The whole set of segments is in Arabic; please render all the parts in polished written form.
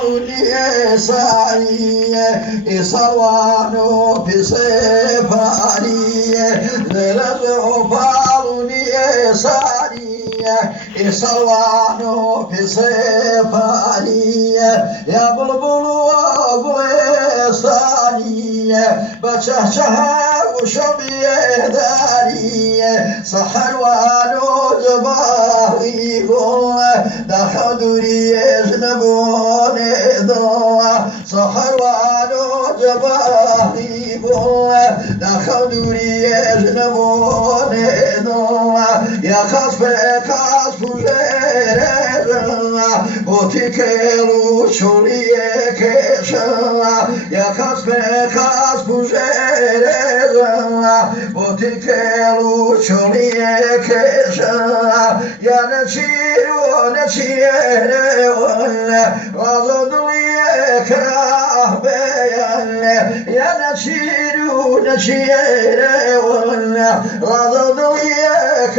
بالوني سارية إصوانو في سفارية زلزو بالوني سارية إصوانو في سفارية يا بلبلو أبوي سارية بشهشها وشبيه دارية صحروانو زباهي دخل دوري يجنبون ضوء صحروانو جباهي دخل دوري يجنبون ضوء يا خصفك خصف جيرنا وتكيلو شوليك شلا يا خصفك خصف جيرنا وتكيلو شوليك شلا يا نشير ونشير رضض ليك بيان يا نشير ونشير رضض ليك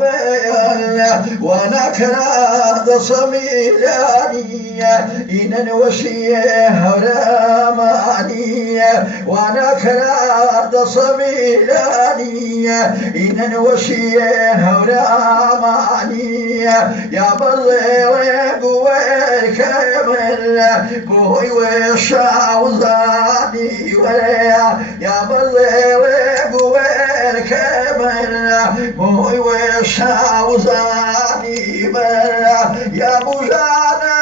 بيان ونكراد صميلانية إن وشيه هرامانية ونكراد صميلانية إن وشيه هرامانية يا بلي بويك من بوي وشاوزاني ويا يا بلي بويك من بوي وشاوزاني يا بوجانا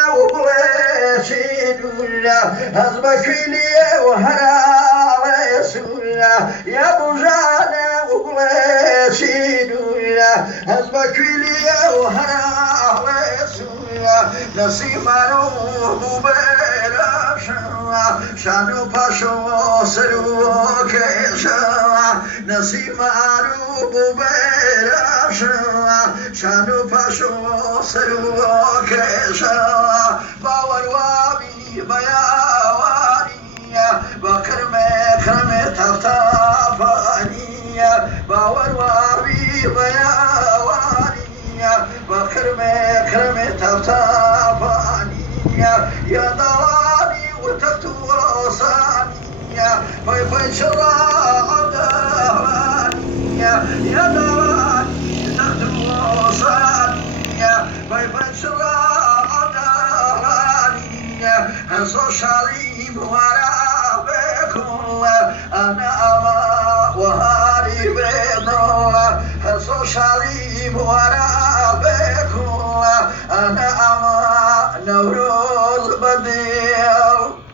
وبليشيدونا هزبك لي وهرا سونا يا بوجانا وبليشيدونا هزبك لي وهرا سونا نسيمانو ببيرا شانو باشو سروك نسيمانو ببيرا شانو باشو سروك باور وابي بياوانية بكرمي تفتافانية باور وابي بياوانية بكرمي تفتافانية يا ضواني وتفتو صانية فاي شراع دهوانية يا ضواني تفتو صانية فاي شراع دهوانية هزو شريف ورابكم أنا أما وهاري بيضا هزو شريف ورابكم أنا أما نوروز بديع